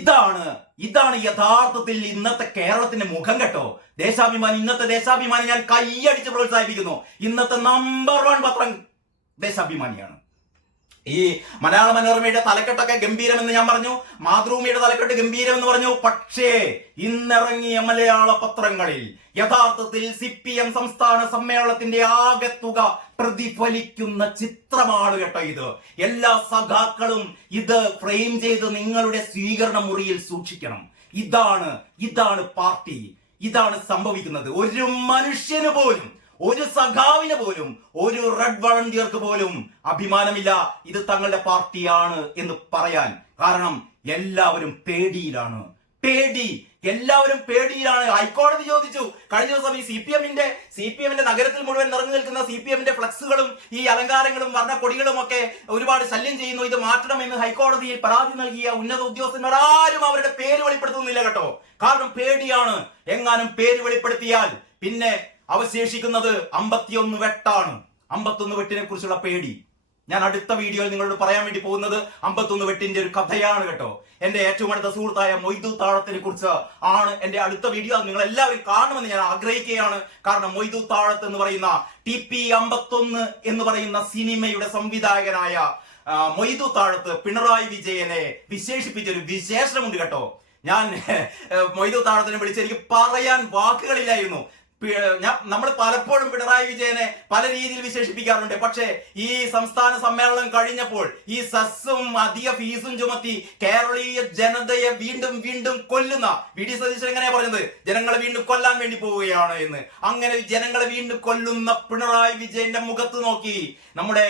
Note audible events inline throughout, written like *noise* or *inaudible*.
ഇതാണ് ഇതാണ് യഥാർത്ഥത്തിൽ ഇന്നത്തെ കേരളത്തിന്റെ മുഖം കേട്ടോ. ദേശാഭിമാനി ഇന്നത്തെ ദേശാഭിമാനി ഞാൻ കൈയടിച്ച് പ്രോത്സാഹിപ്പിക്കുന്നു. ഇന്നത്തെ നമ്പർ വൺ പത്രം ദേശാഭിമാനിയാണ്. ഈ മലയാള മനോരമയുടെ തലക്കെട്ടൊക്കെ ഗംഭീരമെന്ന് ഞാൻ പറഞ്ഞു. മാതൃഭൂമിയുടെ തലക്കെട്ട് ഗംഭീരമെന്ന് പറഞ്ഞു. പക്ഷേ ഇന്നിറങ്ങിയ മലയാള പത്രങ്ങളിൽ യഥാർത്ഥത്തിൽ സി പി എം സംസ്ഥാന സമ്മേളനത്തിന്റെ ആകെത്തുക പ്രതിഫലിക്കുന്ന ചിത്രമാണ് കേട്ടോ ഇത്. എല്ലാ സഖാക്കളും ഇത് ഫ്രെയിം ചെയ്ത് നിങ്ങളുടെ സ്വീകരണ മുറിയിൽ സൂക്ഷിക്കണം. ഇതാണ് ഇതാണ് പാർട്ടി. ഇതാണ് സംഭവിക്കുന്നത്. ഒരു മനുഷ്യന് പോലും ഒരു സഖാവിന് പോലും ഒരു റെഡ് വളണ്ടിയർക്ക് പോലും അഭിമാനമില്ല. ഇത് തങ്ങളുടെ പാർട്ടിയാണ് എന്ന് പറയാൻ. കാരണം എല്ലാവരും പേടിയിലാണ്. പേടി. എല്ലാവരും പേടിയിലാണ്. ഹൈക്കോടതി ചോദിച്ചു. കഴിഞ്ഞ ദിവസം ഈ സി പി എമ്മിന്റെ സി പി എമ്മിന്റെ നഗരത്തിൽ മുഴുവൻ നിറഞ്ഞു നിൽക്കുന്ന സി പി എമ്മിന്റെ ഫ്ലക്സുകളും ഈ അലങ്കാരങ്ങളും വർണക്കൊടികളും ഒക്കെ ഒരുപാട് ശല്യം ചെയ്യുന്നു. ഇത് മാറ്റണം എന്ന് ഹൈക്കോടതിയിൽ പരാതി നൽകിയ ഉന്നത ഉദ്യോഗസ്ഥന്മാർ ആരും അവരുടെ പേര് വെളിപ്പെടുത്തുന്നില്ല കേട്ടോ. കാരണം പേടിയാണ്. എങ്ങാനും പേര് വെളിപ്പെടുത്തിയാൽ പിന്നെ അവശേഷിക്കുന്നത് അമ്പത്തിയൊന്ന് വെട്ടാണ്. അമ്പത്തൊന്ന് വെട്ടിനെ കുറിച്ചുള്ള പേടി. ഞാൻ അടുത്ത വീഡിയോയിൽ നിങ്ങളോട് പറയാൻ വേണ്ടി പോകുന്നത് അമ്പത്തൊന്ന് വെട്ടിന്റെ ഒരു കഥയാണ് കേട്ടോ. എന്റെ ഏറ്റവും അടുത്ത സുഹൃത്തായ മൊയ്തു താഴത്തിനെ കുറിച്ച് ആണ് എന്റെ അടുത്ത വീഡിയോ. നിങ്ങൾ എല്ലാവരും കാണുമെന്ന് ഞാൻ ആഗ്രഹിക്കുകയാണ്. കാരണം മൊയ്തു താഴത്ത് എന്ന് പറയുന്ന ടി പി അമ്പത്തൊന്ന് എന്ന് പറയുന്ന സിനിമയുടെ സംവിധായകനായ മൊയ്തു താഴത്ത് പിണറായി വിജയനെ വിശേഷിപ്പിച്ച ഒരു വിശേഷമുണ്ട് കേട്ടോ. ഞാൻ മൊയ്തു താഴത്തിനെ വിളിച്ച് എനിക്ക് പറയാൻ വാക്കുകളില്ലായിരുന്നു. നമ്മൾ പലപ്പോഴും പിണറായി വിജയനെ പല രീതിയിൽ വിശേഷിപ്പിക്കാറുണ്ട്. പക്ഷേ ഈ സംസ്ഥാന സമ്മേളനം കഴിഞ്ഞപ്പോൾ ഈ സസ്സും അധിക ഫീസും ചുമത്തി കേരളീയ ജനതയെ വീണ്ടും വീണ്ടും കൊല്ലുന്ന വി. ഡി. സതീശൻ എങ്ങനെയാ പറഞ്ഞത്? ജനങ്ങളെ വീണ്ടും കൊല്ലാൻ വേണ്ടി പോവുകയാണ് എന്ന്. അങ്ങനെ ജനങ്ങളെ വീണ്ടും കൊല്ലുന്ന പിണറായി വിജയന്റെ മുഖത്ത് നോക്കി നമ്മുടെ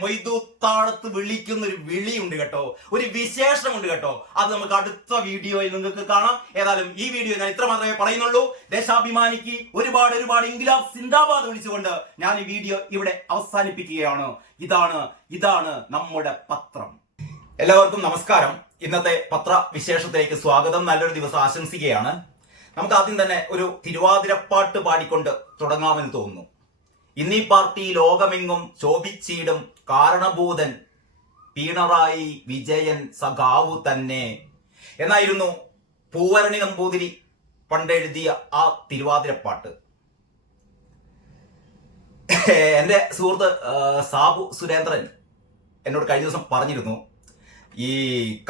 മൊയ്തൂത്താളത്ത് വിളിക്കുന്ന ഒരു വിളിയുണ്ട് കേട്ടോ. ഒരു വിശേഷമുണ്ട് കേട്ടോ. അത് നമുക്ക് അടുത്ത വീഡിയോയിൽ നിങ്ങൾക്ക് കാണാം. ഏതായാലും ഈ വീഡിയോ ഞാൻ ഇത്ര മാത്രമേ പറയുന്നുള്ളൂ. ദേശാഭിമാനിക്ക് ഒരുപാട് ഒരുപാട് ഇംഗ്ലാ സിന്ദാബാദ് വിളിച്ചുകൊണ്ട് ഞാൻ ഈ വീഡിയോ ഇവിടെ അവസാനിപ്പിക്കുകയാണ്. ഇതാണ് ഇതാണ് നമ്മുടെ പത്രം. എല്ലാവർക്കും നമസ്കാരം. ഇന്നത്തെ പത്ര വിശേഷത്തിലേക്ക് സ്വാഗതം. നല്ലൊരു ദിവസം ആശംസിക്കുകയാണ്. നമുക്ക് ആദ്യം തന്നെ ഒരു തിരുവാതിരപ്പാട്ട് പാടിക്കൊണ്ട് തുടങ്ങാമെന്ന് തോന്നുന്നു. ഇന്നീ പാർട്ടി ലോകമെങ്ങും ശോഭിച്ചിടും കാരണഭൂതൻ പിണറായി വിജയൻ സഖാവു തന്നെ. എന്നായിരുന്നു പൂവരണി നമ്പൂതിരി പണ്ടെഴുതിയ ആ തിരുവാതിരപ്പാട്ട്. എന്റെ സുഹൃത്ത് സാബു സുരേന്ദ്രൻ എന്നോട് കഴിഞ്ഞ ദിവസം പറഞ്ഞിരുന്നു ഈ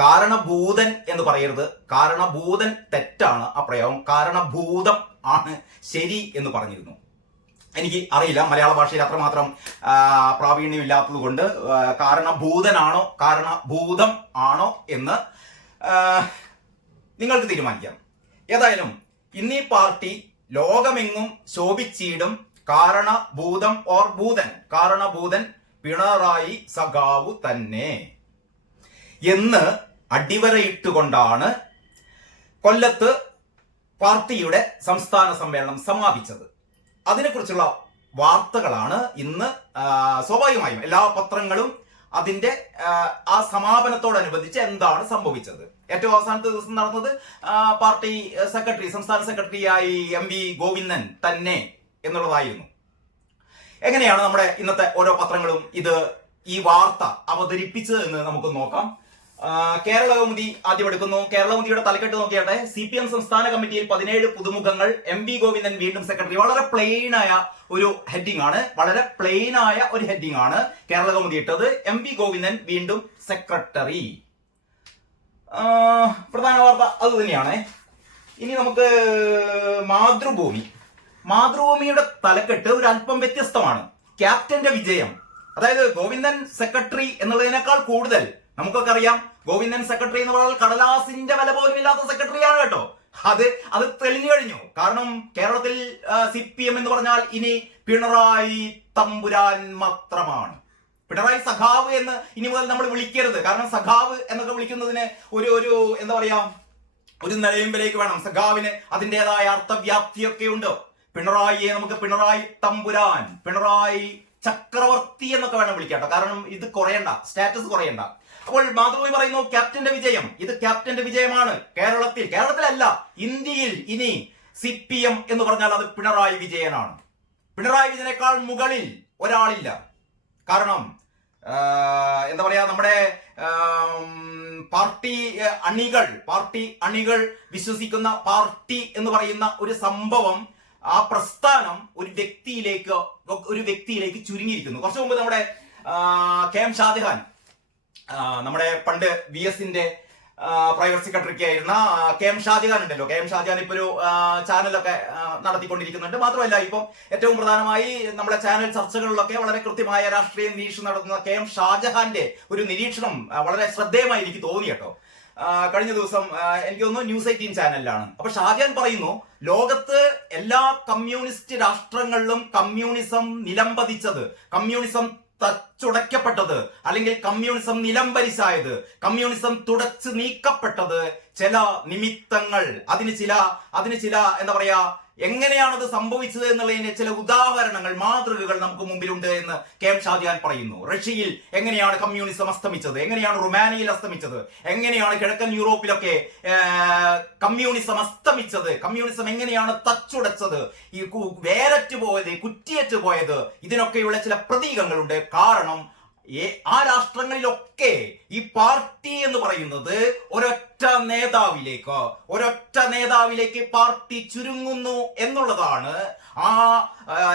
കാരണഭൂതൻ എന്ന് പറയരുത്. കാരണഭൂതൻ തെറ്റാണ് ആ പ്രയോഗം. കാരണഭൂതം ആണ് ശരി എന്ന് പറഞ്ഞിരുന്നു. എനിക്ക് അറിയില്ല. മലയാള ഭാഷയിൽ അത്രമാത്രം ആ, പ്രാവീണ്യം ഇല്ലാത്തത് കൊണ്ട് കാരണഭൂതനാണോ കാരണഭൂതം ആണോ എന്ന് നിങ്ങൾക്ക് തീരുമാനിക്കാം. ഏതായാലും ഇന്നീ പാർട്ടി ലോകമെങ്ങും ശോഭിച്ചിടും കാരണഭൂതം ഓർ ഭൂതൻ. കാരണഭൂതൻ പിണറായി സഖാവു തന്നെ എന്ന് അടിവരയിട്ടുകൊണ്ടാണ് കൊല്ലത്ത് പാർട്ടിയുടെ സംസ്ഥാന സമ്മേളനം സമാപിച്ചത്. അതിനെക്കുറിച്ചുള്ള വാർത്തകളാണ് ഇന്ന് സ്വാഭാവികമായും എല്ലാ പത്രങ്ങളും അതിന്റെ ആ സമാപനത്തോടനുബന്ധിച്ച് എന്താണ് സംഭവിച്ചത്. ഏറ്റവും അവസാനത്തെ ദിവസം നടന്നത് പാർട്ടി സെക്രട്ടറി സംസ്ഥാന സെക്രട്ടറിയായി എം വി ഗോവിന്ദൻ തന്നെ എന്നുള്ളതായിരുന്നു. എങ്ങനെയാണ് നമ്മുടെ ഇന്നത്തെ ഓരോ പത്രങ്ങളും ഇത് ഈ വാർത്ത അവതരിപ്പിച്ചത് എന്ന് നമുക്ക് നോക്കാം. ആ, കേരള കൗമുദി ആദ്യം എടുക്കുന്നു കേരള കൗമുദിയുടെ തലക്കെട്ട് നോക്കിയാട്ടെ സി പി എം സംസ്ഥാന കമ്മിറ്റിയിൽ പതിനേഴ് പുതുമുഖങ്ങൾ എം വി ഗോവിന്ദൻ വീണ്ടും സെക്രട്ടറി. വളരെ പ്ലെയിൻ ആയ ഒരു ഹെഡിങ് ആണ്. വളരെ പ്ലെയിൻ ആയ ഒരു ഹെഡിങ് ആണ് കേരള കൗമുദി ഇട്ടത്. എം വി ഗോവിന്ദൻ വീണ്ടും സെക്രട്ടറി. പ്രധാന വാർത്ത അത് തന്നെയാണ്. ഇനി നമുക്ക് മാതൃഭൂമി. മാതൃഭൂമിയുടെ തലക്കെട്ട് ഒരു അല്പം വ്യത്യസ്തമാണ്. ക്യാപ്റ്റന്റെ വിജയം. അതായത് ഗോവിന്ദൻ സെക്രട്ടറി എന്നുള്ളതിനേക്കാൾ കൂടുതൽ നമുക്കൊക്കെ അറിയാം ഗോവിന്ദൻ സെക്രട്ടറി എന്ന് പറഞ്ഞാൽ കടലാസിന്റെ വില പോലും ഇല്ലാത്ത സെക്രട്ടറിയാണ് കേട്ടോ. അത് അത് തെളിഞ്ഞു കഴിഞ്ഞു. കാരണം കേരളത്തിൽ സി പി എം എന്ന് പറഞ്ഞാൽ ഇനി പിണറായി തമ്പുരാൻ മാത്രമാണ്. പിണറായി സഖാവ് എന്ന് ഇനി മുതൽ നമ്മൾ വിളിക്കരുത്. കാരണം സഖാവ് എന്നൊക്കെ വിളിക്കുന്നതിന് ഒരു ഒരു എന്താ പറയാ ഒരു നിലയും വിലയ്ക്ക് വേണം. സഖാവിന് അതിന്റെതായ അർത്ഥവ്യാപ്തിയൊക്കെ ഉണ്ട്. പിണറായിയെ നമുക്ക് പിണറായി തമ്പുരാൻ പിണറായി ചക്രവർത്തി എന്നൊക്കെ വേണം വിളിക്കാട്ടോ. കാരണം ഇത് കുറയണ്ട സ്റ്റാറ്റസ് കുറയണ്ട. അപ്പോൾ മാതൃഭൂമി പറയുന്നു ക്യാപ്റ്റന്റെ വിജയം. ഇത് ക്യാപ്റ്റന്റെ വിജയമാണ് കേരളത്തിൽ. കേരളത്തിലല്ല ഇന്ത്യയിൽ ഇനി സി പി എം എന്ന് പറഞ്ഞാൽ അത് പിണറായി വിജയനാണ്. പിണറായി വിജയനേക്കാൾ മുകളിൽ ഒരാളില്ല. കാരണം എന്താ പറയാ നമ്മുടെ പാർട്ടി അണികൾ പാർട്ടി അണികൾ വിശ്വസിക്കുന്ന പാർട്ടി എന്ന് പറയുന്ന ഒരു സംഭവം ആ പ്രസ്ഥാനം ഒരു വ്യക്തിയിലേക്ക് ഒരു വ്യക്തിയിലേക്ക് ചുരുങ്ങിയിരിക്കുന്നു. കുറച്ചു മുമ്പ് നമ്മുടെ കെ എം ഷാജഹാൻ നമ്മുടെ പണ്ട് വി എസിന്റെ പ്രൈവറ്റ് സെക്രട്ടറിക്ക് ആയിരുന്ന കെ എം ഷാജഹാൻ ഉണ്ടല്ലോ. കെ എം ഷാജഹാൻ ഇപ്പൊ ഒരു ചാനലൊക്കെ നടത്തിക്കൊണ്ടിരിക്കുന്നുണ്ട്. മാത്രമല്ല ഇപ്പം ഏറ്റവും പ്രധാനമായി നമ്മുടെ ചാനൽ ചർച്ചകളിലൊക്കെ വളരെ കൃത്യമായ രാഷ്ട്രീയ നിരീക്ഷണം നടത്തുന്ന കെ എം ഷാജഹാന്റെ ഒരു നിരീക്ഷണം വളരെ ശ്രദ്ധേയമായി എനിക്ക് തോന്നി കേട്ടോ. കഴിഞ്ഞ ദിവസം എനിക്ക് തോന്നുന്നു ന്യൂസ് എയ്റ്റീൻ ചാനലിലാണ് അപ്പൊ ഷാജഹാൻ പറയുന്നു ലോകത്ത് എല്ലാ കമ്മ്യൂണിസ്റ്റ് രാഷ്ട്രങ്ങളിലും കമ്മ്യൂണിസം നിലംപതിച്ചത് കമ്മ്യൂണിസം തച്ചുടയ്ക്കപ്പെട്ടത് അല്ലെങ്കിൽ കമ്മ്യൂണിസം നിലംപരിശായത് കമ്മ്യൂണിസം തുടച്ചു നീക്കപ്പെട്ടത് ചില നിമിത്തങ്ങൾ. അതിന് ചില അതിന് ചില എന്താ പറയാ എങ്ങനെയാണത് സംഭവിച്ചത് എന്നുള്ളതിന്റെ ചില ഉദാഹരണങ്ങൾ മാതൃകകൾ നമുക്ക് മുമ്പിലുണ്ട് എന്ന് കെ എം ഷാജഹാൻ പറയുന്നു. റഷ്യയിൽ എങ്ങനെയാണ് കമ്മ്യൂണിസം അസ്തമിച്ചത്? എങ്ങനെയാണ് റുമാനിയയിൽ അസ്തമിച്ചത്? എങ്ങനെയാണ് കിഴക്കൻ യൂറോപ്പിലൊക്കെ കമ്മ്യൂണിസം അസ്തമിച്ചത്? കമ്മ്യൂണിസം എങ്ങനെയാണ് തച്ചുടച്ചത്? ഈ വേരറ്റ് പോയത് കുറ്റിയറ്റ് പോയത് ഇതിനൊക്കെയുള്ള ചില പ്രതീകങ്ങളുണ്ട്. കാരണം ആ രാഷ്ട്രങ്ങളിലൊക്കെ ഈ പാർട്ടി എന്ന് പറയുന്നത് ഒരൊറ്റ നേതാവിലേക്ക് ഒരൊറ്റ നേതാവിലേക്ക് പാർട്ടി ചുരുങ്ങുന്നു എന്നുള്ളതാണ് ആ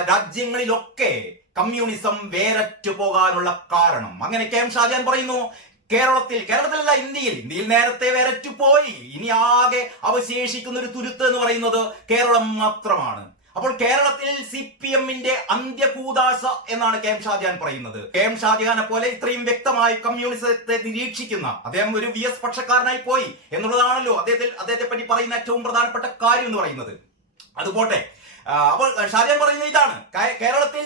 രാജ്യങ്ങളിലൊക്കെ കമ്മ്യൂണിസം വേരറ്റു പോകാനുള്ള കാരണം. അങ്ങനെ കെ എം പറയുന്നു കേരളത്തിൽ കേരളത്തിലല്ല ഇന്ത്യയിൽ ഇന്ത്യയിൽ നേരത്തെ വേരറ്റു പോയി. ഇനി ആകെ അവശേഷിക്കുന്ന ഒരു തുരുത്ത് എന്ന് പറയുന്നത് കേരളം മാത്രമാണ്. അപ്പോൾ കേരളത്തിൽ സി പി എമ്മിന്റെ അന്ത്യകൂദാശ എന്നാണ് കെ എം ഷാജഹാൻ പറയുന്നത്. കെ എം ഷാജഹാനെ പോലെ ഇത്രയും വ്യക്തമായി കമ്മ്യൂണിസത്തെ നിരീക്ഷിക്കുന്ന അദ്ദേഹം ഒരു വി എസ് പക്ഷക്കാരനായി പോയി എന്നുള്ളതാണല്ലോ അദ്ദേഹത്തിൽ അദ്ദേഹത്തെ പറ്റി പറയുന്ന ഏറ്റവും പ്രധാനപ്പെട്ട കാര്യം എന്ന് പറയുന്നത്. അതുപോട്ടെ അപ്പോൾ ഷാജഹാൻ പറയുന്നത് ഇതാണ്. കേരളത്തിൽ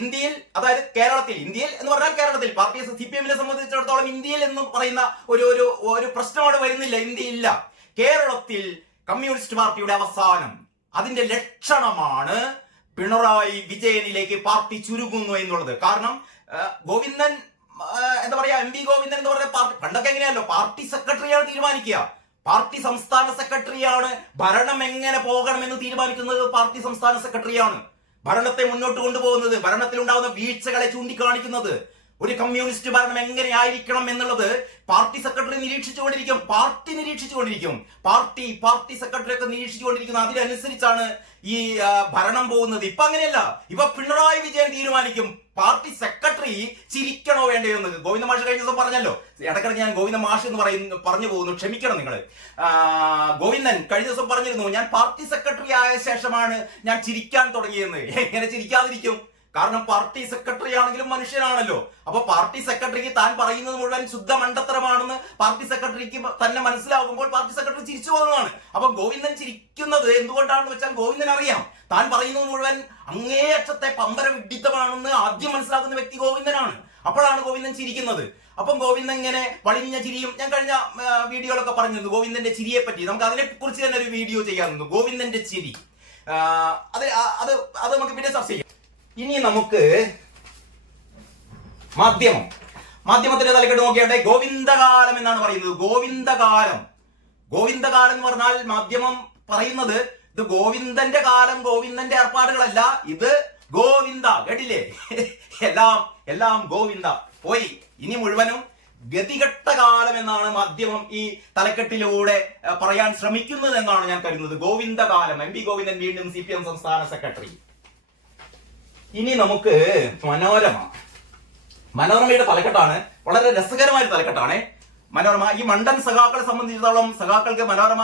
ഇന്ത്യയിൽ അതായത് കേരളത്തിൽ ഇന്ത്യയിൽ എന്ന് പറഞ്ഞാൽ കേരളത്തിൽ പാർട്ടി സി പി എമ്മിനെ സംബന്ധിച്ചിടത്തോളം ഇന്ത്യയിൽ എന്ന് പറയുന്ന ഒരു ഒരു ഒരു പ്രശ്നം അവിടെ വരുന്നില്ല ഇന്ത്യയില്ല. കേരളത്തിൽ കമ്മ്യൂണിസ്റ്റ് പാർട്ടിയുടെ അവസാനം അതിന്റെ ലക്ഷണമാണ് പിണറായി വിജയനിലേക്ക് പാർട്ടി ചുരുങ്ങുന്നു എന്നുള്ളത്. കാരണം ഗോവിന്ദൻ എന്താ പറയാ എം വി ഗോവിന്ദൻ എന്ന് പറയുന്ന പാർട്ടി പണ്ടൊക്കെ എങ്ങനെയല്ലോ പാർട്ടി സെക്രട്ടറിയാണ് തീരുമാനിക്കുക. പാർട്ടി സംസ്ഥാന സെക്രട്ടറിയാണ് ഭരണം എങ്ങനെ പോകണമെന്ന് തീരുമാനിക്കുന്നത് പാർട്ടി സംസ്ഥാന സെക്രട്ടറിയാണ്. ഭരണത്തെ മുന്നോട്ട് കൊണ്ടുപോകുന്നത് ഭരണത്തിൽ ഉണ്ടാകുന്ന വീഴ്ചകളെ ചൂണ്ടിക്കാണിക്കുന്നത്. ഒരു കമ്മ്യൂണിസ്റ്റ് ഭരണം എങ്ങനെയായിരിക്കണം എന്നുള്ളത് പാർട്ടി സെക്രട്ടറി നിരീക്ഷിച്ചുകൊണ്ടിരിക്കും. പാർട്ടി നിരീക്ഷിച്ചുകൊണ്ടിരിക്കും. പാർട്ടി പാർട്ടി സെക്രട്ടറി ഒക്കെ നിരീക്ഷിച്ചുകൊണ്ടിരിക്കുന്നു അതിനനുസരിച്ചാണ് ഈ ഭരണം പോകുന്നത്. ഇപ്പൊ അങ്ങനെയല്ല. ഇപ്പൊ പിണറായി വിജയൻ തീരുമാനിക്കും. പാർട്ടി സെക്രട്ടറി ചിരിക്കണോ വേണ്ടയോ എന്ന് ഗോവിന്ദ മാഷ് കഴിഞ്ഞ ദിവസം പറഞ്ഞല്ലോ. ഇടക്കിടക്ക് ഞാൻ ഗോവിന്ദ മാഷ് എന്ന് പറയുന്നു പറഞ്ഞു പോകുന്നു. ക്ഷമിക്കണം നിങ്ങൾ ഗോവിന്ദൻ കഴിഞ്ഞ ദിവസം പറഞ്ഞിരുന്നു ഞാൻ പാർട്ടി സെക്രട്ടറി ആയ ശേഷമാണ് ഞാൻ ചിരിക്കാൻ തുടങ്ങിയെന്ന്. എങ്ങനെ ചിരിക്കാതിരിക്കും? കാരണം പാർട്ടി സെക്രട്ടറി ആണെങ്കിലും മനുഷ്യനാണല്ലോ. അപ്പൊ പാർട്ടി സെക്രട്ടറിക്ക് താൻ പറയുന്നത് മുഴുവൻ ശുദ്ധ മണ്ടത്തരമാണെന്ന് പാർട്ടി സെക്രട്ടറിക്ക് തന്നെ മനസ്സിലാകുമ്പോൾ പാർട്ടി സെക്രട്ടറി ചിരിച്ചു പോകുന്നതാണ്. അപ്പൊ ഗോവിന്ദൻ ചിരിക്കുന്നത് എന്തുകൊണ്ടാണെന്ന് വെച്ചാൽ ഗോവിന്ദൻ അറിയാം. താൻ പറയുന്നത് മുഴുവൻ അങ്ങേയറ്റത്തെ പമ്പര വിഡിത്തമാണെന്ന് ആദ്യം മനസ്സിലാക്കുന്ന വ്യക്തി ഗോവിന്ദനാണ്. അപ്പോഴാണ് ഗോവിന്ദൻ ചിരിക്കുന്നത്. അപ്പം ഗോവിന്ദൻ ഇങ്ങനെ വളിഞ്ഞ ചിരിയും ഞാൻ കഴിഞ്ഞ വീഡിയോയിലൊക്കെ പറഞ്ഞിരുന്നു ഗോവിന്ദന്റെ ചിരിയെ പറ്റി നമുക്ക് അതിനെ കുറിച്ച് തന്നെ ഒരു വീഡിയോ ചെയ്യാറുണ്ട് ഗോവിന്ദന്റെ ചിരി. അത് അത് അത് നമുക്ക് പിന്നെ ചർച്ച ചെയ്യാം. ഇനി നമുക്ക് മാധ്യമം. മാധ്യമത്തിന്റെ തലക്കെട്ട് നോക്കിയാട്ടെ ഗോവിന്ദകാലം എന്നാണ് പറയുന്നത്. ഗോവിന്ദകാലം. ഗോവിന്ദകാലം എന്ന് പറഞ്ഞാൽ മാധ്യമം പറയുന്നത് ഇത് ഗോവിന്ദന്റെ കാലം ഗോവിന്ദന്റെ ഏർപ്പാടുകളല്ല. ഇത് ഗോവിന്ദ കേട്ടില്ലേ? എല്ലാം എല്ലാം ഗോവിന്ദ. പോയി. ഇനി മുഴുവനും ഗതികെട്ട കാലം എന്നാണ് മാധ്യമം ഈ തലക്കെട്ടിലൂടെ പറയാൻ ശ്രമിക്കുന്നത് എന്നാണ് ഞാൻ കരുതുന്നത്. ഗോവിന്ദകാലം. എം പി ഗോവിന്ദൻ വീണ്ടും സി പി എം സംസ്ഥാന സെക്രട്ടറി. ഇനി നമുക്ക് മനോരമ. മനോരമയുടെ തലക്കെട്ടാണ്. വളരെ രസകരമായ തലക്കെട്ടാണ്. മനോരമ ഈ മണ്ടൻ സഖാക്കളെ സംബന്ധിച്ചിടത്തോളം സഖാക്കൾക്ക് മനോരമ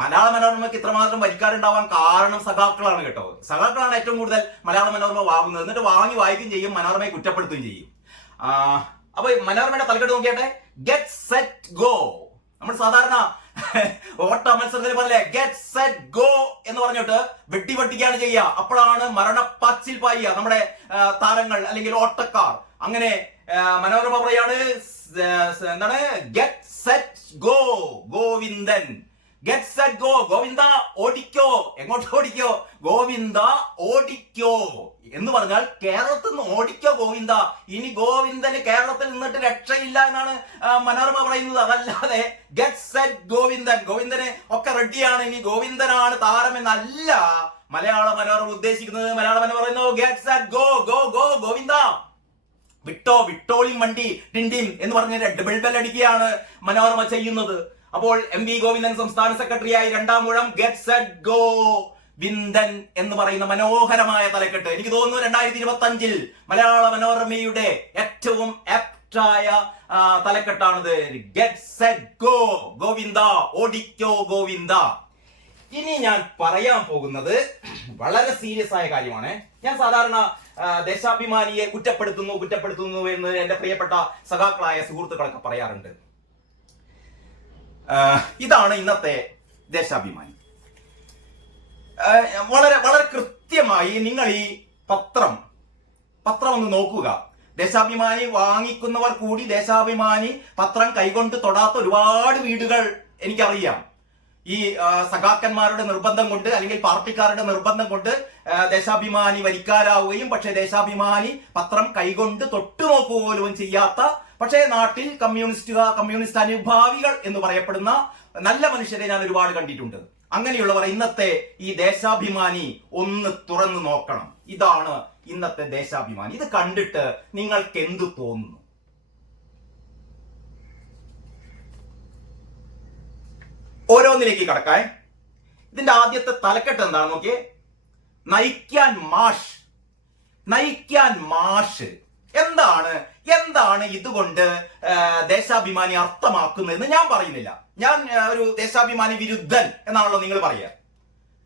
മലയാള മനോരമയ്ക്ക് ഇത്രമാത്രം വരിക്കാറുണ്ടാവാൻ കാരണം സഖാക്കളാണ് കേട്ടോ. സഖാക്കളാണ് ഏറ്റവും കൂടുതൽ മലയാള മനോരമ വാങ്ങുന്നത്. എന്നിട്ട് വാങ്ങി വായിക്കുകയും ചെയ്യും മനോരമയെ കുറ്റപ്പെടുത്തുകയും ചെയ്യും. അപ്പൊ മനോരമയുടെ തലക്കെട്ട് നോക്കിയാട്ടെ. ഗെറ്റ് സെറ്റ് ഗോ നമ്മൾ സാധാരണ *laughs* ഓട്ട മത്സരത്തിൽ ഗെറ്റ് സെറ്റ് ഗോ എന്ന് പറഞ്ഞിട്ട് വെട്ടി വെട്ടിക്കാണ് ചെയ്യുക. അപ്പോഴാണ് മരണപ്പാച്ചിൽ പായുക. നമ്മുടെ താരങ്ങൾ അല്ലെങ്കിൽ ഓട്ടക്കാർ. അങ്ങനെ മനോരമ പറയാണ് എന്താണ്? Get set go Govindan. Get set go Govinda ഓടിക്കോ. എങ്ങോട്ട് ഓടിക്കോ? ഗോവിന്ദ ഓടിക്കോ. എന്ന് പറഞ്ഞാൽ കേരളത്തിൽ നിന്ന് ഓടിക്കോ ഗോവിന്ദ. ഇനി ഗോവിന്ദന് കേരളത്തിൽ നിന്നിട്ട് രക്ഷയില്ല എന്നാണ് മനോരമ പറയുന്നത്. അതല്ലാതെ ഗെറ്റ് സെറ്റ് ഗോവിന്ദൻ. ഗോവിന്ദന് ഒക്കെ റെഡിയാണ് ഇനി ഗോവിന്ദനാണ് താരമെന്നല്ല മലയാള മനോരമ ഉദ്ദേശിക്കുന്നത്. മലയാള മനോരമ പറയുന്നു get set go go go Govinda. വിട്ടോ വിട്ടോളിയും വണ്ടി ടിൻഡിം എന്ന് പറഞ്ഞ ഡബിൾ ബെൽ അടിക്കുകയാണ് മനോരമ ചെയ്യുന്നത്. അപ്പോൾ എം വി ഗോവിന്ദൻ സംസ്ഥാന സെക്രട്ടറിയായി രണ്ടാം മൂഴം ഗെറ്റ് സെറ്റ് ഗോ വിന്ദൻ എന്ന് പറയുന്ന മനോഹരമായ തലക്കെട്ട്. എനിക്ക് തോന്നുന്നു രണ്ടായിരത്തി ഇരുപത്തി അഞ്ചിൽ മലയാള മനോരമയുടെ ഏറ്റവും ആപ്റ്റായ തലക്കെട്ടാണിത്. ഗെറ്റ് സെറ്റ് ഗോ ഗോവിന്ദ ഓടിക്കോ ഗോവിന്ദ. ഇനി ഞാൻ പറയാൻ പോകുന്നത് വളരെ സീരിയസ് ആയ കാര്യമാണ്. ഞാൻ സാധാരണ ദേശാഭിമാനിയെ കുറ്റപ്പെടുത്തുന്നു കുറ്റപ്പെടുത്തുന്നു എന്ന് എന്റെ പ്രിയപ്പെട്ട സഖാക്കളായ സുഹൃത്തുക്കളൊക്കെ പറയാറുണ്ട്. ഇതാണ് ഇന്നത്തെ ദേശാഭിമാനി. വളരെ വളരെ കൃത്യമായി നിങ്ങൾ ഈ പത്രം പത്രം ഒന്ന് നോക്കുക. ദേശാഭിമാനി വാങ്ങിക്കുന്നവർ കൂടി ദേശാഭിമാനി പത്രം കൈകൊണ്ട് തൊടാത്ത ഒരുപാട് വീടുകൾ എനിക്കറിയാം. ഈ സഖാക്കന്മാരുടെ നിർബന്ധം കൊണ്ട് അല്ലെങ്കിൽ പാർട്ടിക്കാരുടെ നിർബന്ധം കൊണ്ട് ദേശാഭിമാനി വരിക്കാരാവുകയും പക്ഷേ ദേശാഭിമാനി പത്രം കൈകൊണ്ട് തൊട്ടു നോക്കുക പോലും ചെയ്യാത്ത പക്ഷേ നാട്ടിൽ കമ്മ്യൂണിസ്റ്റുകാർ കമ്മ്യൂണിസ്റ്റ് അനുഭാവികൾ എന്ന് പറയപ്പെടുന്ന നല്ല മനുഷ്യരെ ഞാൻ ഒരുപാട് കണ്ടിട്ടുണ്ട്. അങ്ങനെയുള്ളവർ ഇന്നത്തെ ഈ ദേശാഭിമാനി ഒന്ന് തുറന്നു നോക്കണം. ഇതാണ് ഇന്നത്തെ ദേശാഭിമാനി. ഇത് കണ്ടിട്ട് നിങ്ങൾക്ക് എന്തു തോന്നുന്നു? ഓരോന്നിലേക്ക് കടക്കാൻ ഇതിന്റെ ആദ്യത്തെ തലക്കെട്ട് എന്താണ് നോക്കിയേ? നയിക്കാൻ മാഷ്. നയിക്കാൻ മാഷ്. എന്താണ്? എന്താണ് ഇതുകൊണ്ട് ദേശാഭിമാനി അർത്ഥമാക്കുന്നതെന്ന് ഞാൻ പറയുന്നില്ല. ഞാൻ ഒരു ദേശാഭിമാനി വിരുദ്ധൻ എന്നാണല്ലോ നിങ്ങൾ പറയുക.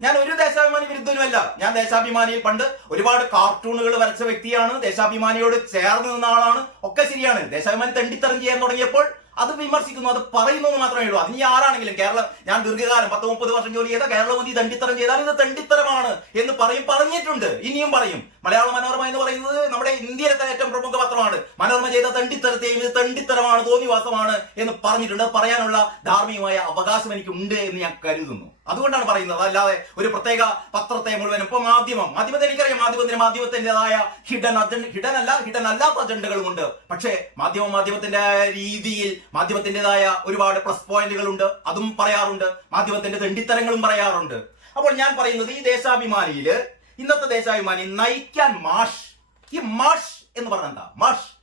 ഞാൻ ഒരു ദേശാഭിമാനി വിരുദ്ധനുമല്ല. ഞാൻ ദേശാഭിമാനിയിൽ പണ്ട് ഒരുപാട് കാർട്ടൂണുകൾ വരച്ച വ്യക്തിയാണ്. ദേശാഭിമാനിയോട് ചേർന്ന് നിന്ന ആളാണ്. ഒക്കെ ശരിയാണ്. ദേശാഭിമാനി തെണ്ടിത്തരം ചെയ്യാൻ തുടങ്ങിയപ്പോൾ അത് വിമർശിക്കുന്നു അത് പറയുന്നു എന്ന് മാത്രമേ ഉള്ളൂ. അത് ഇനി ആരാണെങ്കിലും കേരളം ഞാൻ ദീർഘകാലം പത്ത് മുപ്പത് വർഷം ജോലി ചെയ്ത കേരളമതി തണ്ടിത്തരം ചെയ്താൽ ഇത് തണ്ടിത്തരമാണ് എന്ന് പറയും പറഞ്ഞിട്ടുണ്ട്. ഇനിയും പറയും. മലയാള മനോരമ എന്ന് പറയുന്നത് നമ്മുടെ ഇന്ത്യയിലെ ഏറ്റവും പ്രമുഖ പത്രമാണ്. മനോരമ ചെയ്ത തണ്ടിത്തരത്തെയും ഇത് തണ്ടിത്തരമാണ് തോന്നിവാസമാണ് എന്ന് പറഞ്ഞിട്ടുണ്ട്. പറയാനുള്ള ധാർമ്മികമായ അവകാശം എനിക്കുണ്ട് എന്ന് ഞാൻ കരുതുന്നു. അതുകൊണ്ടാണ് പറയുന്നത്. അല്ലാതെ ഒരു പ്രത്യേക പത്രത്തെ മുഴുവൻ ഇപ്പൊ മാധ്യമം മാധ്യമത്തെ എനിക്കറിയാം. മാധ്യമത്തിന് മാധ്യമത്തിന്റെതായ ഹിഡൻ അജണ്ട ഹിഡൻ അല്ല ഹിഡൻ അല്ലാത്ത അജണ്ടകളുമുണ്ട് പക്ഷേ മാധ്യമം മാധ്യമത്തിന്റെ രീതിയിൽ മാധ്യമത്തിന്റെതായ ഒരുപാട് പ്ലസ് പോയിന്റുകളുണ്ട് അതും പറയാറുണ്ട്. മാധ്യമത്തിന്റെ തെണ്ടിത്തരങ്ങളും പറയാറുണ്ട്. അപ്പോൾ ഞാൻ പറയുന്നത് ഈ ദേശാഭിമാനിയിൽ ഇന്നത്തെ ദേശാഭിമാനി നയിക്കാൻ മാഷ്. ഈ മാഷ് എന്ന് പറഞ്ഞ എന്താ? മാഷ്.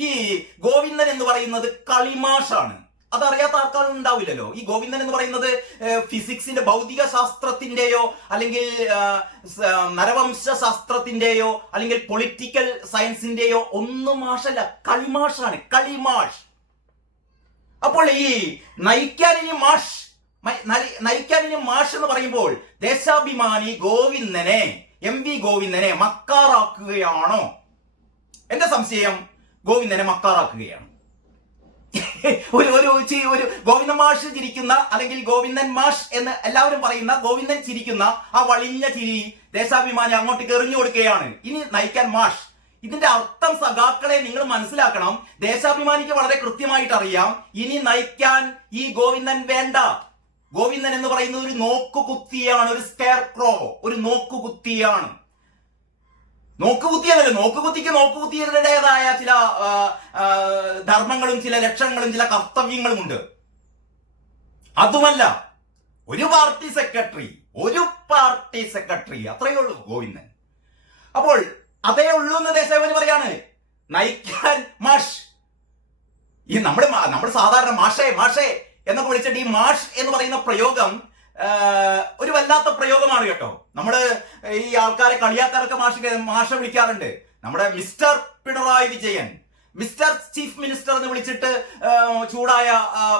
ഈ ഗോവിന്ദൻ എന്ന് പറയുന്നത് കളിമാഷാണ്. അതറിയാത്ത ആൾക്കാരും ഉണ്ടാവില്ലല്ലോ. ഈ ഗോവിന്ദൻ എന്ന് പറയുന്നത് ഫിസിക്സിന്റെ ഭൗതിക ശാസ്ത്രത്തിന്റെയോ അല്ലെങ്കിൽ നരവംശ ശാസ്ത്രത്തിന്റെയോ അല്ലെങ്കിൽ പൊളിറ്റിക്കൽ സയൻസിന്റെയോ ഒന്നും മാഷല്ല. കളിമാഷാണ്. കളിമാഷ്. അപ്പോൾ ഈ നയിക്കാൻ മാഷ് നയിക്കാൻ മാഷ് എന്ന് പറയുമ്പോൾ ദേശാഭിമാനി ഗോവിന്ദനെ എം വി ഗോവിന്ദനെ മക്കാറാക്കുകയാണോ? എന്റെ സംശയം? ഗോവിന്ദനെ മക്കാറാക്കുകയാണ്. *laughs* ഒരു ഒരു ഒരു ഗോവിന്ദൻ മാഷ് ചിരിക്കുന്ന അല്ലെങ്കിൽ ഗോവിന്ദൻ മാഷ് എന്ന് എല്ലാവരും പറയുന്ന ഗോവിന്ദൻ ചിരിക്കുന്ന ആ വളിഞ്ഞ ചിരി ദേശാഭിമാനി അങ്ങോട്ട് എറിഞ്ഞു കൊടുക്കുകയാണ്. ഇനി നയിക്കാൻ മാഷ്. ഇതിന്റെ അർത്ഥം സഖാക്കളെ നിങ്ങൾ മനസ്സിലാക്കണം. ദേശാഭിമാനിക്ക് വളരെ കൃത്യമായിട്ട് അറിയാം. ഇനി നയിക്കാൻ ഈ ഗോവിന്ദൻ വേണ്ട. ഗോവിന്ദൻ എന്ന് പറയുന്നത് ഒരു നോക്കുകുത്തിയാണ് ഒരു സ്കെയർ ക്രോ ഒരു നോക്കുകുത്തിയാണ്. നോക്കുകുത്തിയതല്ല നോക്കുകുത്തിക്ക് നോക്കുകുത്തിയതിന്റെതായ ചില ധർമ്മങ്ങളും ചില ലക്ഷണങ്ങളും ചില കർത്തവ്യങ്ങളും ഉണ്ട് അതുമല്ല ഒരു പാർട്ടി സെക്രട്ടറി ഒരു പാർട്ടി സെക്രട്ടറി അത്രയേ ഉള്ളൂ ഗോവിന്ദൻ. അപ്പോൾ അതേ ഉള്ളൂ എന്ന് ദേശാഭിമാനി പറയാണ് നയിക്കാൻ മാഷ്. ഈ നമ്മുടെ നമ്മൾ സാധാരണ മാഷേ മാഷേ എന്നൊക്കെ വിളിച്ചിട്ട് ഈ മാഷ് എന്ന് പറയുന്ന പ്രയോഗം ഒരു വല്ലാത്ത പ്രയോഗമാണ് കേട്ടോ. നമ്മൾ ഈ ആൾക്കാരെ കളിയാക്കാരൊക്കെ മാഷ് മാഷ വിളിക്കാറുണ്ട്. നമ്മുടെ mister Pinarayi Vijayan. Mister chief minister എന്ന് വിളിച്ചിട്ട് ചൂടായ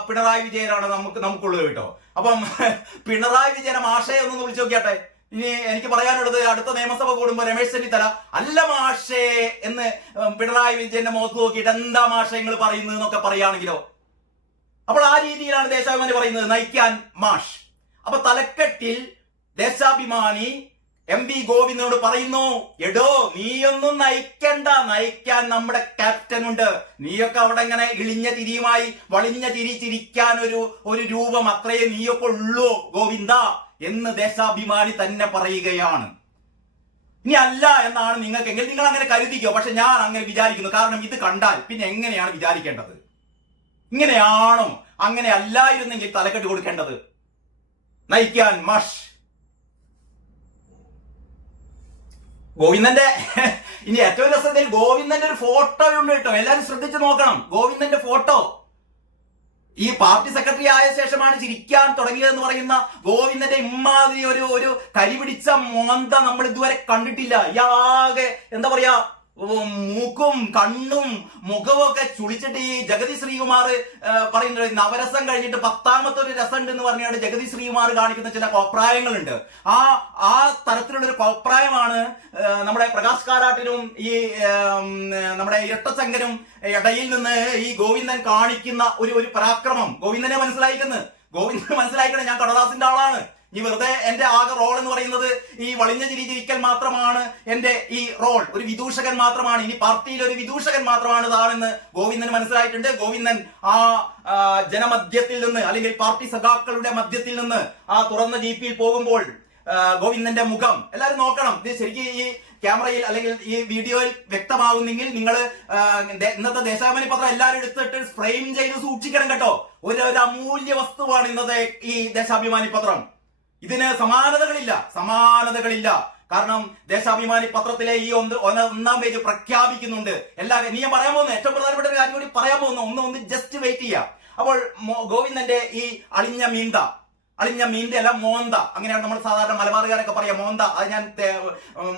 പിണറായി വിജയനാണ് നമുക്ക് നമുക്കുള്ളത് കേട്ടോ. അപ്പം *laughs* പിണറായി വിജയൻ മാഷയെ ഒന്ന് വിളിച്ചു നോക്കിയാട്ടെ. ഇനി എനിക്ക് പറയാനുള്ളത് അടുത്ത നിയമസഭ കൂടുമ്പോൾ രമേശ് ചെന്നിത്തല അല്ല മാഷേ എന്ന് പിണറായി വിജയന്റെ മുഖത്ത് നോക്കിയിട്ട് എന്താ മാഷ നിങ്ങൾ പറയുന്നത് എന്നൊക്കെ പറയുകയാണെങ്കിലോ അപ്പോൾ ആ രീതിയിലാണ് ദേശാഭിമാനി പറയുന്നത് നയിക്കാൻ മാഷ്. അപ്പൊ തലക്കെട്ടിൽ ദേശാഭിമാനി എം വി ഗോവിന്ദനോട് പറയുന്നു എടോ നീയൊന്നും നയിക്കണ്ട നയിക്കാൻ നമ്മുടെ ക്യാപ്റ്റൻ ഉണ്ട്. നീയൊക്കെ അവിടെ ഇങ്ങനെ ഇളിഞ്ഞ തിരിയുമായി വളിഞ്ഞ തിരി ചിരിക്കാൻ ഒരു ഒരു രൂപം അത്രയേ നീയൊക്കെ ഉള്ളൂ ഗോവിന്ദ എന്ന് ദേശാഭിമാനി തന്നെ പറയുകയാണ്. ഇനി അല്ല എന്നാണ് നിങ്ങൾക്ക് എങ്കിൽ നിങ്ങൾ അങ്ങനെ കരുതിക്കോ. പക്ഷെ ഞാൻ അങ്ങനെ വിചാരിക്കുന്നു. കാരണം ഇത് കണ്ടാൽ പിന്നെ എങ്ങനെയാണ് വിചാരിക്കേണ്ടത്? ഇങ്ങനെയാണോ അങ്ങനെ അല്ലായിരുന്നെങ്കിൽ തലക്കെട്ട് കൊടുക്കേണ്ടത്? നയിക്കാൻ മഷ്. ഗോവിന്ദന്റെ ഇനി ഏറ്റവും രസത്തിൽ ഗോവിന്ദന്റെ ഒരു ഫോട്ടോ ഉണ്ട് കേട്ടോ. എല്ലാരും ശ്രദ്ധിച്ചു നോക്കണം. ഗോവിന്ദന്റെ ഫോട്ടോ. ഈ പാർട്ടി സെക്രട്ടറി ആയ ശേഷമാണ് ചിരിക്കാൻ തുടങ്ങിയതെന്ന് പറയുന്ന ഗോവിന്ദന്റെ ഇമ്മാതിരി ഒരു ഒരു കരിപിടിച്ച മോന്ത നമ്മൾ ഇതുവരെ കണ്ടിട്ടില്ല. ഇയാകെ എന്താ പറയാ മൂക്കും കണ്ണും മുഖവും ഒക്കെ ചുളിച്ചിട്ട് ഈ ജഗതി ശ്രീകുമാർ പറയുന്നത് നവരസം കഴിഞ്ഞിട്ട് പത്താമത്തെ ഒരു രസം ഉണ്ട് എന്ന് പറഞ്ഞാണ് ജഗതി ശ്രീകുമാർ കാണിക്കുന്ന ചില കോപ്രായങ്ങളുണ്ട്. ആ ആ തരത്തിലുള്ള ഒരു കോപ്രായമാണ് നമ്മുടെ പ്രകാശ് കാരാട്ടിനും ഈ നമ്മുടെ ഇരട്ടശങ്കനും ഇടയിൽ നിന്ന് ഈ ഗോവിന്ദൻ കാണിക്കുന്ന ഒരു ഒരു പരാക്രമം. ഗോവിന്ദനെ മനസ്സിലായിക്കുന്നത് ഗോവിന്ദൻ മനസ്സിലായിക്കണം ഞാൻ കടദാസിന്റെ ആളാണ്. ഈ വെറുതെ എന്റെ ആകെ റോൾ എന്ന് പറയുന്നത് ഈ വളിഞ്ഞ ചിരി ചിരിക്കൽ മാത്രമാണ് എന്റെ ഈ റോൾ. ഒരു വിദൂഷകൻ മാത്രമാണ്. ഇനി പാർട്ടിയിൽ ഒരു വിദൂഷകൻ മാത്രമാണ് താണെന്ന് ഗോവിന്ദൻ മനസ്സിലായിട്ടുണ്ട്. ഗോവിന്ദൻ ആ ജനമധ്യത്തിൽ നിന്ന് അല്ലെങ്കിൽ പാർട്ടി സഖാക്കളുടെ മധ്യത്തിൽ നിന്ന് ആ തുറന്ന ജീപ്പിൽ പോകുമ്പോൾ ഗോവിന്ദന്റെ മുഖം. എല്ലാവരും നോക്കണം. ഇത് ശരിക്കും ഈ ക്യാമറയിൽ അല്ലെങ്കിൽ ഈ വീഡിയോയിൽ വ്യക്തമാകുന്നെങ്കിൽ നിങ്ങൾ ഇന്നത്തെ ദേശാഭിമാനി പത്രം എല്ലാവരും എടുത്തിട്ട് ഫ്രെയിം ചെയ്ത് സൂക്ഷിക്കണം കേട്ടോ. ഒരു ഒരു അമൂല്യ വസ്തുവാണ് ഇന്നത്തെ ഈ ദേശാഭിമാനി പത്രം. ഇതിന് സമാനതകളില്ല സമാനതകളില്ല. കാരണം ദേശാഭിമാനി പത്രത്തിലെ ഈ ഒന്ന് ഒന്ന് പേജ് പ്രഖ്യാപിക്കുന്നുണ്ട്. എല്ലാ നീ ഞാൻ പറയാൻ പോകുന്ന ഏറ്റവും പ്രധാനപ്പെട്ട ഒരു കാര്യം കൂടി പറയാൻ പോകുന്നു ഒന്ന് ഒന്ന് ജസ്റ്റ് വെയിറ്റ് ചെയ്യാം. അപ്പോൾ ഗോവിന്ദന്റെ ഈ അളിഞ്ഞ മീന്ത അളിഞ്ഞ മീന്റെ അല്ല മോന്ത. അങ്ങനെയാണ് നമ്മൾ സാധാരണ മലബാറുകാരൊക്കെ പറയാ മോന്ത. അത് ഞാൻ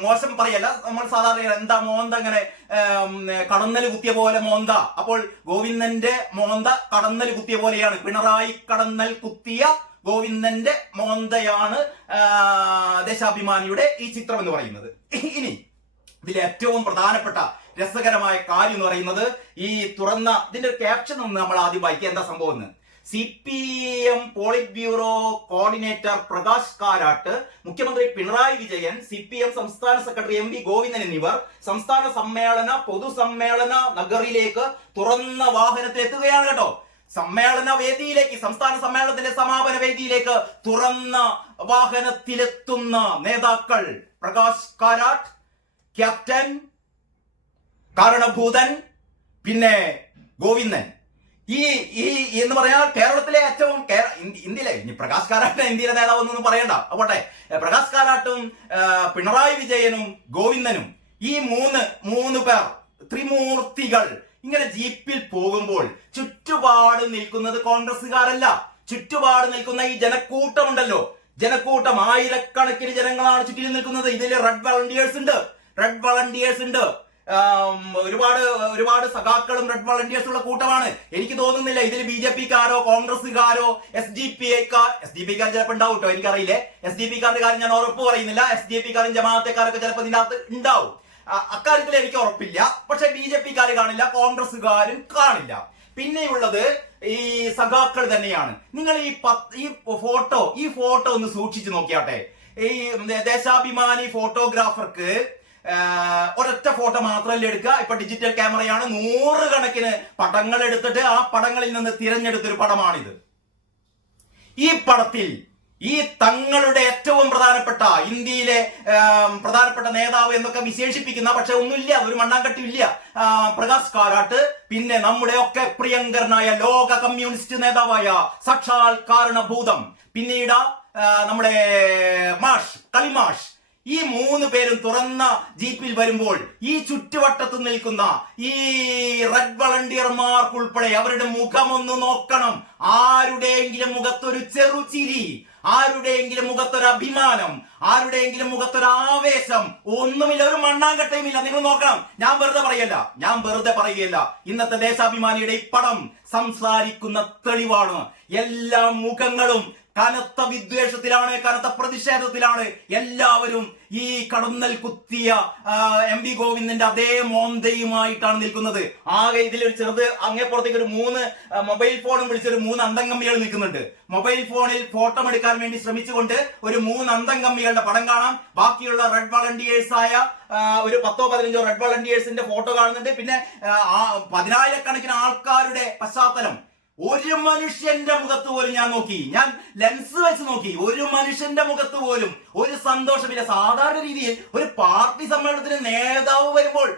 മോശം പറയല്ല. നമ്മൾ സാധാരണ എന്താ മോന്ത അങ്ങനെ കടന്നൽ കുത്തിയ പോലെ മോന്ത. അപ്പോൾ ഗോവിന്ദന്റെ മോന്ത കടന്നൽ കുത്തിയ പോലെയാണ്. പിണറായി കടന്നൽ കുത്തിയ ഗോവിന്ദന്റെ മോന്തയാണ് ദേശാഭിമാനിയുടെ ഈ ചിത്രം എന്ന് പറയുന്നത്. ഇനി ഇതിലെ ഏറ്റവും പ്രധാനപ്പെട്ട രസകരമായ കാര്യം എന്ന് പറയുന്നത് ഈ തുറന്ന ഇതിന്റെ ക്യാപ്ഷൻ ഒന്ന് നമ്മൾ ആദ്യം വായിക്കുക. എന്താ സംഭവം എന്ന്? C P M politburo coordinator Prakash Karat മുഖ്യമന്ത്രി Pinarayi Vijayan C P M സംസ്ഥാന സെക്രട്ടറി എം വി ഗോവിന്ദൻ എന്നിവർ സംസ്ഥാന സമ്മേളന പൊതുസമ്മേളന നഗറിലേക്ക് തുറന്ന വാഹനത്തിൽ എത്തുകയാണ് കേട്ടോ. സമ്മേളന വേദിയിലേക്ക് സംസ്ഥാന സമ്മേളനത്തിന്റെ സമാപന വേദിയിലേക്ക് തുറന്ന വാഹനത്തിലെത്തുന്ന നേതാക്കൾ പ്രകാശ് കാരാട്ട് ക്യാപ്റ്റൻ കാരണഭൂതൻ പിന്നെ ഗോവിന്ദൻ. ഈ ഈ എന്ന് പറഞ്ഞാൽ കേരളത്തിലെ ഏറ്റവും ഇന്ത്യയിലെ ഇനി പ്രകാശ് കാരാട്ട് ഇന്ത്യയിലെ നേതാവ് എന്നൊന്നും പറയണ്ട. അപ്പോട്ടെ പ്രകാശ് കാരാട്ടും പിണറായി വിജയനും ഗോവിന്ദനും ഈ മൂന്ന് മൂന്ന് പേർ ത്രിമൂർത്തികൾ ഇങ്ങനെ ജീപ്പിൽ പോകുമ്പോൾ ചുറ്റുപാട് നിൽക്കുന്നത് കോൺഗ്രസ്സുകാരല്ല. ചുറ്റുപാട് നിൽക്കുന്ന ഈ ജനക്കൂട്ടമുണ്ടല്ലോ. ജനക്കൂട്ടം ആയിരക്കണക്കിന് ജനങ്ങളാണ് ചുറ്റിൽ നിൽക്കുന്നത്. ഇതിൽ റെഡ് വളണ്ടിയേഴ്സ് ഉണ്ട്. റെഡ് വളണ്ടിയേഴ്സ് ഉണ്ട്. ഒരുപാട് ഒരുപാട് സഖാക്കളും റെഡ് വളണ്ടിയേഴ്സ് ഉള്ള കൂട്ടമാണ്. എനിക്ക് തോന്നുന്നില്ല ഇതിൽ ബി ജെ പിക്കാരോ കോൺഗ്രസ്സുകാരോ എസ് ഡി പി ഐക്കാർ എസ് ഡി പി കാർ ചിലപ്പോൾ ഉണ്ടാവും കേട്ടോ എനിക്കറിയില്ലേ? എസ് ഡി പി കാരുടെ കാര്യം ഞാൻ ഉറപ്പ് പറയുന്നില്ല. എസ് ഡി പി കാരും ജമാഅത്തെക്കാരൊക്കെ ചിലപ്പോൾ ഇതിനകത്ത് ഉണ്ടാവും. അക്കാര്യത്തിൽ എനിക്ക് ഉറപ്പില്ല. പക്ഷെ ബി ജെ പിക്കാർ കാണില്ല കോൺഗ്രസ്സുകാരും കാണില്ല. പിന്നെയുള്ളത് ഈ സഖാക്കൾ തന്നെയാണ്. നിങ്ങൾ ഈ ഈ ഫോട്ടോ ഈ ഫോട്ടോ ഒന്ന് സൂക്ഷിച്ചു നോക്കിയാട്ടെ. ഈ ദേശാഭിമാനി ഫോട്ടോഗ്രാഫർക്ക് ഒരൊറ്റ ഫോട്ടോ മാത്രമല്ല എടുക്കുക. ഇപ്പൊ ഡിജിറ്റൽ ക്യാമറയാണ്. നൂറുകണക്കിന് പടങ്ങൾ എടുത്തിട്ട് ആ പടങ്ങളിൽ നിന്ന് തിരഞ്ഞെടുത്തൊരു പടമാണിത്. ഈ പടത്തിൽ ഈ തങ്ങളുടെ ഏറ്റവും പ്രധാനപ്പെട്ട ഇന്ത്യയിലെ പ്രധാനപ്പെട്ട നേതാവ് എന്നൊക്കെ വിശേഷിപ്പിക്കുന്ന പക്ഷെ ഒന്നുമില്ല ഒരു മണ്ണാങ്കട്ടി ഇല്ല. പ്രകാശ് കാരാട്ട് പിന്നെ നമ്മുടെ ഒക്കെ പ്രിയങ്കരനായ ലോക കമ്മ്യൂണിസ്റ്റ് നേതാവായ സക്ഷാൽ കാരണഭൂതം. പിന്നീട് നമ്മുടെ മാഷ് കളിമാഷ് ഈ മൂന്ന് പേരും തുറന്ന ജീപ്പിൽ വരുമ്പോൾ ഈ ചുറ്റുവട്ടത്ത് നിൽക്കുന്ന ഈ റെഡ് വളണ്ടിയർമാർക്കുൾപ്പെടെ അവരുടെ മുഖമൊന്ന് നോക്കണം. ആരുടെയെങ്കിലും മുഖത്തൊരു ചെറുചിരി ആരുടെയെങ്കിലും മുഖത്തൊരു അഭിമാനം ആരുടെയെങ്കിലും മുഖത്തൊരു ആവേശം ഒന്നുമില്ല ഒരു മണ്ണാങ്കട്ടയും ഇല്ല നിങ്ങൾ നോക്കണം. ഞാൻ വെറുതെ പറയല്ല. ഞാൻ വെറുതെ പറയുകയല്ല. ഇന്നത്തെ ദേശാഭിമാനിയുടെ ഈ പടം സംസാരിക്കുന്ന തെളിവാണ്. എല്ലാ മുഖങ്ങളും കനത്ത വിദ്വേഷത്തിലാണ് കനത്ത പ്രതിഷേധത്തിലാണ് എല്ലാവരും ഈ കടന്നൽ കുത്തിയ എം വി ഗോവിന്ദന്റെ അതേ മോന്തയുമായിട്ടാണ് നിൽക്കുന്നത്. ആകെ ഇതിലൊരു ചെറുത് അങ്ങേപ്പുറത്തേക്ക് ഒരു മൂന്ന് മൊബൈൽ ഫോണും വിളിച്ചൊരു മൂന്ന് അന്തംകമ്മികൾ നിൽക്കുന്നുണ്ട്. മൊബൈൽ ഫോണിൽ ഫോട്ടോ എടുക്കാൻ വേണ്ടി ശ്രമിച്ചുകൊണ്ട് ഒരു മൂന്ന് അന്തംകമ്മികളുടെ പടം കാണാം. ബാക്കിയുള്ള റെഡ് വളണ്ടിയേഴ്സ് ആയ ഒരു പത്തോ പതിനഞ്ചോ റെഡ് വളണ്ടിയേഴ്സിന്റെ ഫോട്ടോ കാണുന്നുണ്ട്. പിന്നെ പതിനായിരക്കണക്കിന് ആൾക്കാരുടെ പശ്ചാത്തലം ഒരു മനുഷ്യന്റെ മുഖത്ത് പോലും ഞാൻ നോക്കി. ഞാൻ ലെൻസ് വെച്ച് നോക്കി. ഒരു മനുഷ്യന്റെ മുഖത്ത് പോലും ഒരു സന്തോഷമില്ല. സാധാരണ രീതിയിൽ ഒരു പാർട്ടി സമ്മേളനത്തിന് നേതാവ് വരുമ്പോൾ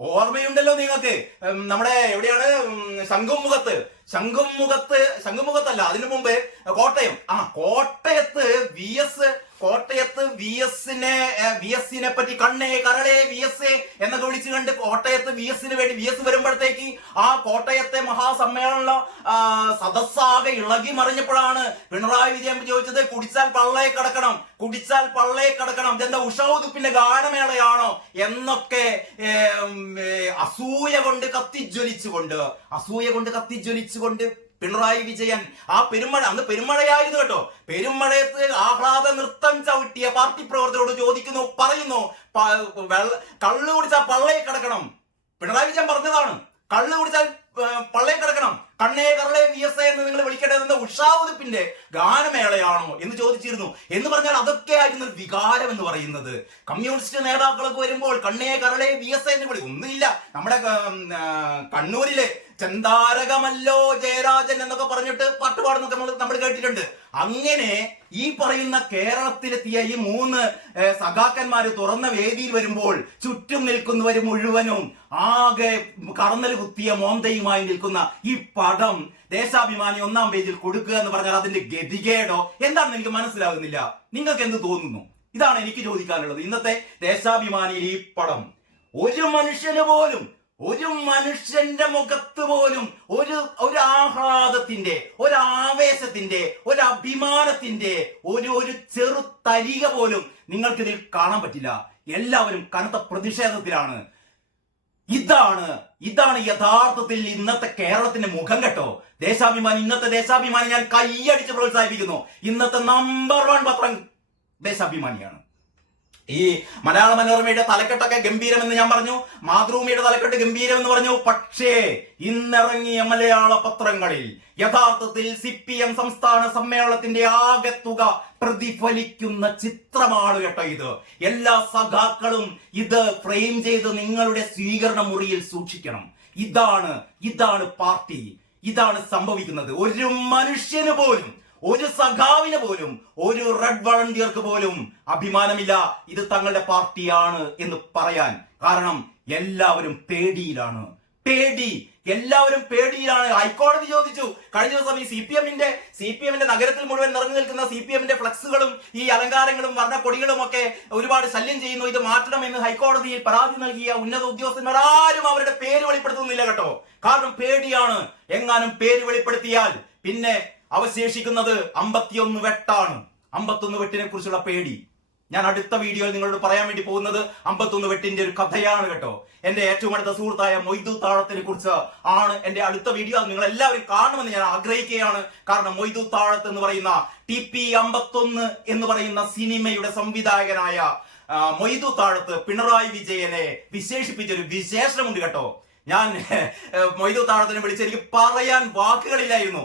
ഓർമ്മയുണ്ടല്ലോ നിങ്ങൾക്ക്? നമ്മുടെ എവിടെയാണ്? ശംഖുമുഖത്ത്. ശംഖുമുഖത്ത് ശംഖുമുഖത്തല്ല അതിനു മുമ്പ് കോട്ടയം. ആ കോട്ടയത്ത് വി എസ് കോട്ടയത്ത് വി എസിനെ വി എസിനെ പറ്റി കണ്ണേ കരളേ വി എസ് എ എന്നൊക്കെ വിളിച്ചു കണ്ട് കോട്ടയത്ത് വി എസിന് വേണ്ടി വി എസ് വരുമ്പോഴത്തേക്ക് ആ കോട്ടയത്തെ മഹാസമ്മേളന സദസ്സാകെ ഇളകി മറിഞ്ഞപ്പോഴാണ് പിണറായി വിജയൻ ചോദിച്ചത് കുടിച്ചാൽ പള്ളയെ കിടക്കണം കുടിച്ചാൽ പള്ളയെ കിടക്കണം ഇതെന്താ ഉഷാവുതുപ്പിന്റെ ഗാനമേളയാണോ? എന്നൊക്കെ അസൂയ കൊണ്ട് കത്തിജ്വലിച്ചുകൊണ്ട് അസൂയ കൊണ്ട് കത്തിജ്വലിച്ചുകൊണ്ട് പിണറായി വിജയൻ. ആ പെരുമഴ അന്ന് പെരുമഴയായിരുന്നു കേട്ടോ. പെരുമഴയത്ത് ആഹ്ലാദ നൃത്തം ചവിട്ടിയ പാർട്ടി പ്രവർത്തകരോട് ചോദിക്കുന്നു പറയുന്നു കള്ളു കുടിച്ചാൽ പള്ളയെ കിടക്കണം. പിണറായി വിജയൻ പറഞ്ഞതാണ് കള്ളു കുടിച്ചാൽ പള്ളയിൽ പള്ളയെ കിടക്കണം. കണ്ണേ കരളെ വി എസ് എന്ന് നിങ്ങൾ വിളിക്കേണ്ടതെന്ന് ഉഷാവുതിപ്പിന്റെ ഗാനമേളയാണോ എന്ന് ചോദിച്ചിരുന്നു. എന്ന് പറഞ്ഞാൽ അതൊക്കെയായിരുന്നു ഒരു വികാരം എന്ന് പറയുന്നത്. കമ്മ്യൂണിസ്റ്റ് നേതാക്കളൊക്കെ വരുമ്പോൾ കണ്ണേ കരളെ വി എസ് എന്ന് വിളി ഒന്നുമില്ല. നമ്മുടെ കണ്ണൂരിലെ ചന്ദാരകമല്ലോ ജയരാജൻ എന്നൊക്കെ പറഞ്ഞിട്ട് പാട്ട് പാടുന്നൊക്കെ നമ്മൾ നമ്മൾ കേട്ടിട്ടുണ്ട്. അങ്ങനെ ഈ പറയുന്ന കേരളത്തിലെത്തിയ ഈ മൂന്ന് സഖാക്കന്മാർ തുറന്ന വേദിയിൽ വരുമ്പോൾ ചുറ്റും നിൽക്കുന്നവർ മുഴുവനും ആകെ കറന്നൽ കുത്തിയ മോന്തയുമായി നിൽക്കുന്ന ഈ പടം ദേശാഭിമാനി ഒന്നാം പേജിൽ കൊടുക്കുക എന്ന് പറഞ്ഞാൽ അതിന്റെ ഗതികേടോ എന്താണെന്ന് എനിക്ക് മനസ്സിലാകുന്നില്ല. നിങ്ങൾക്ക് എന്ത് തോന്നുന്നു? ഇതാണ് എനിക്ക് ചോദിക്കാനുള്ളത്. ഇന്നത്തെ ദേശാഭിമാനിയിൽ ഈ പടം ഒരു മനുഷ്യന് പോലും ഒരു മനുഷ്യന്റെ മുഖത്ത് പോലും ഒരു ഒരു ആഹ്ലാദത്തിന്റെ ഒരു ആവേശത്തിന്റെ ഒരു അഭിമാനത്തിന്റെ ഒരു ഒരു ചെറു തരിക പോലും നിങ്ങൾക്കിതിൽ കാണാൻ പറ്റില്ല. എല്ലാവരും കനത്ത പ്രതിഷേധത്തിലാണ്. ഇതാണ് ഇതാണ് യഥാർത്ഥത്തിൽ ഇന്നത്തെ കേരളത്തിന്റെ മുഖം കേട്ടോ. ദേശാഭിമാനി ഇന്നത്തെ ദേശാഭിമാനി ഞാൻ കൈയടിച്ച് പ്രോത്സാഹിപ്പിക്കുന്നു. ഇന്നത്തെ നമ്പർ വൺ പത്രം ദേശാഭിമാനിയാണ്. ഈ മലയാള മനോരമയുടെ തലക്കെട്ടൊക്കെ ഗംഭീരമെന്ന് ഞാൻ പറഞ്ഞു. മാതൃഭൂമിയുടെ തലക്കെട്ട് ഗംഭീരം എന്ന് പറഞ്ഞു. പക്ഷേ ഇന്നിറങ്ങിയ മലയാള പത്രങ്ങളിൽ യഥാർത്ഥത്തിൽ സി പി എം സംസ്ഥാന സമ്മേളനത്തിന്റെ ആകെത്തുക പ്രതിഫലിക്കുന്ന ചിത്രമാണ് കേട്ടോ ഇത്. എല്ലാ സഖാക്കളും ഇത് ഫ്രെയിം ചെയ്ത് നിങ്ങളുടെ സ്വീകരണ മുറിയിൽ സൂക്ഷിക്കണം. ഇതാണ് ഇതാണ് പാർട്ടി. ഇതാണ് സംഭവിക്കുന്നത്. ഒരു മനുഷ്യന് പോലും ഒരു സഖാവിന് പോലും ഒരു റെഡ് വളണ്ടിയർക്ക് പോലും അഭിമാനമില്ല. ഇത് തങ്ങളുടെ പാർട്ടിയാണ് എന്ന് പറയാൻ കാരണം എല്ലാവരും പേടിയിലാണ്. പേടി. എല്ലാവരും പേടിയിലാണ്. ഹൈക്കോടതി ചോദിച്ചു. കഴിഞ്ഞ ദിവസം ഈ സി പി എമ്മിന്റെ സി പി എമ്മിന്റെ നഗരത്തിൽ മുഴുവൻ നിറഞ്ഞു നിൽക്കുന്ന സി പി എമ്മിന്റെ ഫ്ലക്സുകളും ഈ അലങ്കാരങ്ങളും വർണക്കൊടികളും ഒക്കെ ഒരുപാട് ശല്യം ചെയ്യുന്നു. ഇത് മാറ്റണം എന്ന് ഹൈക്കോടതിയിൽ പരാതി നൽകിയ ഉന്നത ഉദ്യോഗസ്ഥന്മാർ ആരും അവരുടെ പേര് വെളിപ്പെടുത്തുന്നില്ല കേട്ടോ. കാരണം പേടിയാണ്. എങ്ങാനും പേര് വെളിപ്പെടുത്തിയാൽ പിന്നെ അവശേഷിക്കുന്നത് അമ്പത്തിയൊന്ന് വെട്ടാണ്. അമ്പത്തൊന്ന് വെട്ടിനെ കുറിച്ചുള്ള പേടി. ഞാൻ അടുത്ത വീഡിയോയിൽ നിങ്ങളോട് പറയാൻ വേണ്ടി പോകുന്നത് അമ്പത്തൊന്ന് വെട്ടിന്റെ ഒരു കഥയാണ് കേട്ടോ. എന്റെ ഏറ്റവും അടുത്ത സുഹൃത്തായ മൊയ്തു താളത്തിനെ കുറിച്ച് ആണ് എന്റെ അടുത്ത വീഡിയോ. നിങ്ങൾ എല്ലാവരും കാണുമെന്ന് ഞാൻ ആഗ്രഹിക്കുകയാണ്. കാരണം മൊയ്തു താളത്ത് എന്ന് പറയുന്ന ടി പി അമ്പത്തൊന്ന് എന്ന് പറയുന്ന സിനിമയുടെ സംവിധായകനായ മൊയ്തു താഴത്ത് പിണറായി വിജയനെ വിശേഷിപ്പിച്ച ഒരു വിശേഷണമുണ്ട് കേട്ടോ. ഞാൻ മൊയ്തു താഴത്തിനെ വിളിച്ച് എനിക്ക് പറയാൻ വാക്കുകളില്ലായിരുന്നു.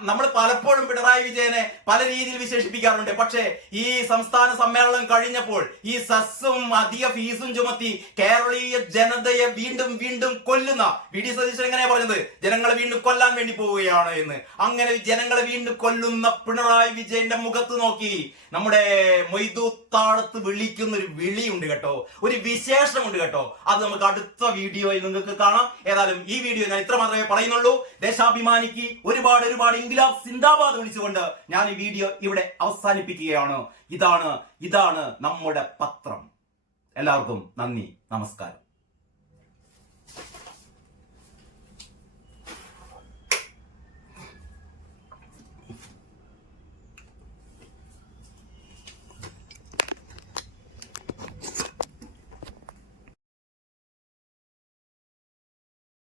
നമ്മൾ പലപ്പോഴും പിണറായി വിജയനെ പല രീതിയിൽ വിശേഷിപ്പിക്കാറുണ്ട്. പക്ഷേ ഈ സംസ്ഥാന സമ്മേളനം കഴിഞ്ഞപ്പോൾ ഈ സസ്സും അധിക ഫീസും ചുമത്തി കേരളീയ ജനതയെ വീണ്ടും വീണ്ടും കൊല്ലുന്ന വി. ഡി. സതീശൻ എങ്ങനെ പറഞ്ഞത്? ജനങ്ങളെ വീണ്ടും കൊല്ലാൻ വേണ്ടി പോവുകയാണ് എന്ന്. അങ്ങനെ ജനങ്ങളെ വീണ്ടും കൊല്ലുന്ന പിണറായി വിജയന്റെ മുഖത്ത് നോക്കി നമ്മുടെ മൊയ്തൂത്താളത്ത് വിളിക്കുന്ന ഒരു വിളിയുണ്ട് കേട്ടോ. ഒരു വിശേഷമുണ്ട് കേട്ടോ. അത് നമുക്ക് അടുത്ത വീഡിയോയിൽ നിങ്ങൾക്ക് കാണാം. ഏതായാലും ഈ വീഡിയോ ഞാൻ ഇത്ര മാത്രമേ പറയുന്നുള്ളൂ. ദേശാഭിമാനിക്ക് ഒരുപാട് ഒരുപാട് ഇൻഗ്ലാബ് സിന്ദാബാദ് വിളിച്ചുകൊണ്ട് ഞാൻ ഈ വീഡിയോ ഇവിടെ അവസാനിപ്പിക്കുകയാണ്. ഇതാണ് ഇതാണ് നമ്മുടെ പത്രം. എല്ലാവർക്കും നന്ദി. നമസ്കാരം.